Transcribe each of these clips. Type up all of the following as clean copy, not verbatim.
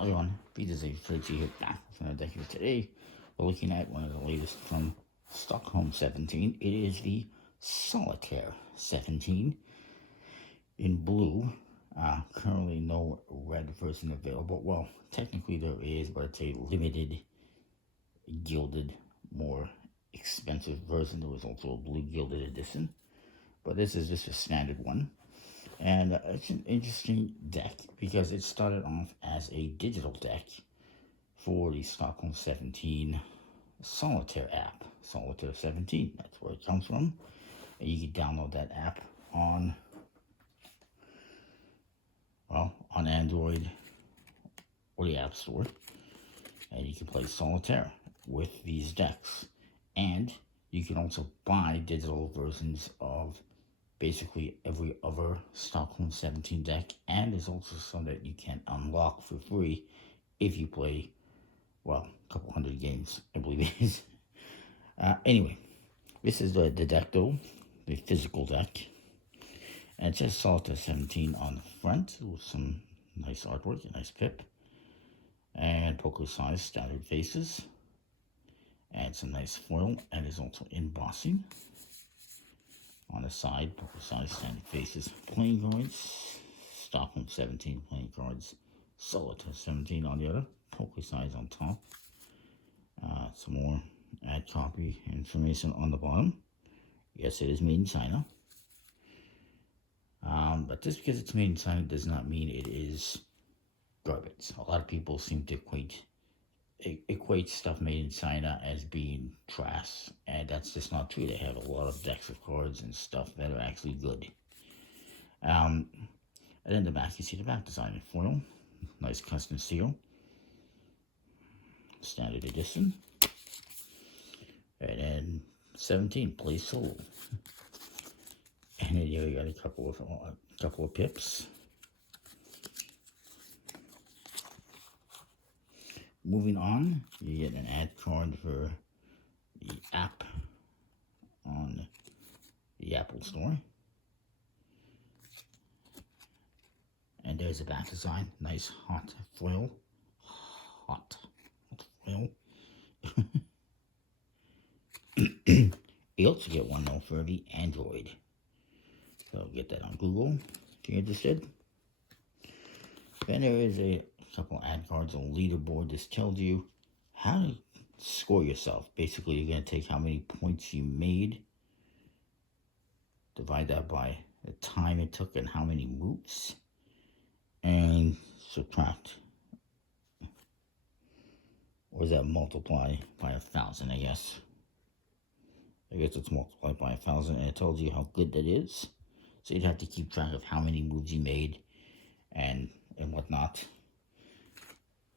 Hello everyone, Peter Z30 here back with another deck here today. We're looking at one of the latest from Stockholm 17. It is the Solitaire 17 in blue. Currently no red version available. Well, technically there is, but it's a limited, gilded, more expensive version. There was also a blue gilded edition, but this is just a standard one. And it's an interesting deck because it started off as a digital deck for the Stockholm 17 Solitaire app. Solitaire 17, that's where it comes from. And you can download that app on Android or the App Store. And you can play Solitaire with these decks. And you can also buy digital versions of basically every other Stockholm 17 deck, and there's also some that you can unlock for free if you play, well, a couple hundred games, I believe it is. Anyway, this is the deck though, the physical deck, and it says Solitaire 17 on the front with some nice artwork, a nice pip, and poker size standard faces, and some nice foil, and there's also embossing. On the side, poker size standard faces, playing cards, Stockholm 17 playing cards, Solitaire 17 on the other, poker size on top. Some more ad copy information on the bottom. Yes, it is made in China. But just because it's made in China does not mean it is garbage. A lot of people seem to equate stuff made in China as being trash, and that's just not true. They have a lot of decks of cards and stuff that are actually good. And then the back, you see the back design in foil, nice custom seal, standard edition, and then 17 plays solo, and then here you got a couple of pips. Moving on, you get an ad card for the app on the Apple Store. And there's a back design, nice hot foil. Hot foil. You also get one though for the Android. So get that on Google if you're interested. Then there is a couple ad cards on leaderboard. This tells you how to score yourself. Basically, you're going to take how many points you made, divide that by the time it took and how many moves, and subtract, or is that multiply by 1,000, I guess. I guess it's multiplied by 1,000, and it tells you how good that is. So you'd have to keep track of how many moves you made and whatnot.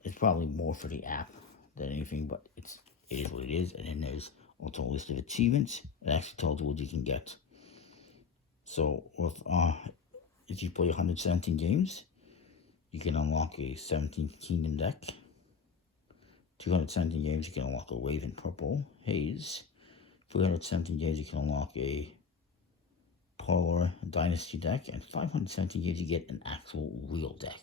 It's probably more for the app than anything, but it is what it is. And then there's also a list of achievements. It actually tells you what you can get. So if you play 117 games, you can unlock a 17th Kingdom deck. 217 games, you can unlock a Wave in Purple Haze. 317 games, you can unlock a Parlor Dynasty deck. And 517 games, you get an actual real deck.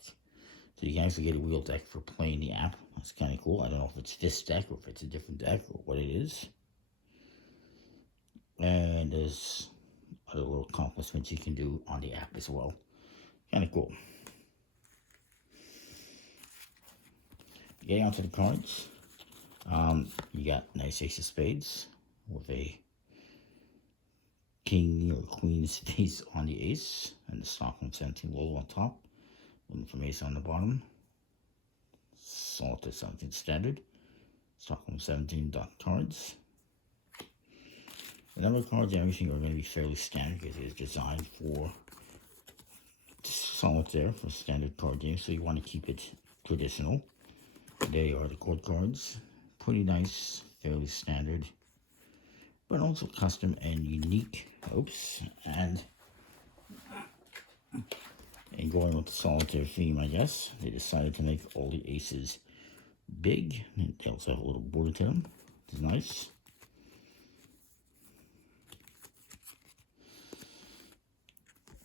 So you can actually get a real deck for playing the app. That's kind of cool. I don't know if it's this deck or if it's a different deck or what it is. And there's other little accomplishments you can do on the app as well. Kind of cool. Getting onto the cards, you got nice Ace of Spades with a King or Queen's face on the Ace and the Stockholm 17 logo on top. Information on the bottom. Solitaire 17 standard. Stockholm 17 dot cards. The number of cards and everything are going to be fairly standard because it is designed for Solitaire, for standard card games, so you want to keep it traditional. There are the court cards. Pretty nice, fairly standard, but also custom and unique. Oops, and going with the Solitaire theme, I guess, they decided to make all the aces big. And they also have a little border to them, which is nice.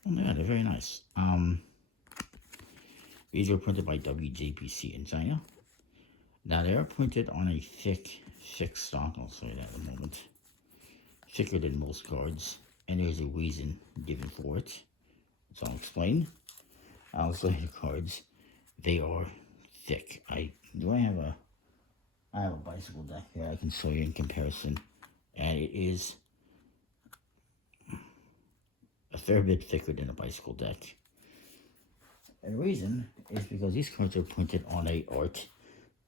Oh yeah, they're very nice. These are printed by WJPC in China. Now they are printed on a thick stock. I'll show you that in a moment. Thicker than most cards, and there's a reason given for it. So I'll explain. I'll show you the cards. They are thick. I have a bicycle deck here I can show you in comparison, and it is a fair bit thicker than a bicycle deck. And the reason is because these cards are printed on a art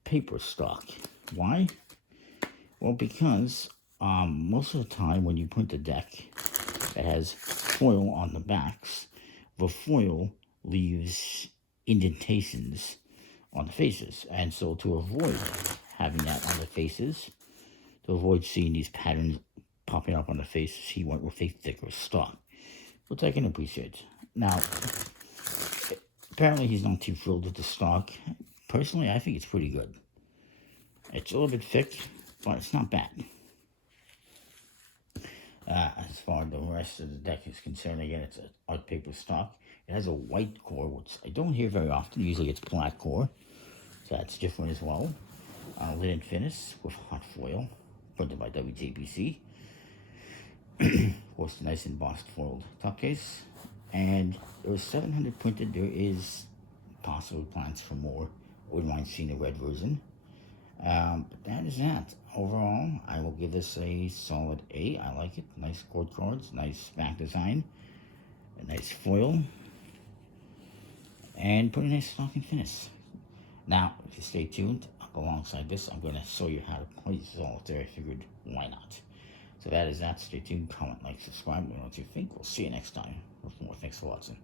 paper stock. Why? Well, because most of the time when you print a deck that has foil on the backs, the foil leaves indentations on the faces. And so to avoid having that on the faces, to avoid seeing these patterns popping up on the faces, he went with a thicker stock, which I can appreciate. Now, apparently he's not too thrilled with the stock. Personally, I think it's pretty good. It's a little bit thick, but it's not bad. As far as the rest of the deck is concerned, again, it's an art paper stock. It has a white core, which I don't hear very often. Usually it's black core, so that's different as well. Linen finish with hot foil, printed by WJPC. Of course, the nice embossed foiled top case. And there was 700 printed. There is possible plans for more. Wouldn't mind seeing a red version. But that is that. Overall, I will give this a solid A. I like it. Nice cord cards, nice back design, a nice foil, and put a nice stocking finish. Now, if you stay tuned, up alongside this, I'm going to show you how to play Solitaire. I figured, why not? So that is that. Stay tuned, comment, like, subscribe. Let me know what you think. We'll see you next time with more. Thanks for watching.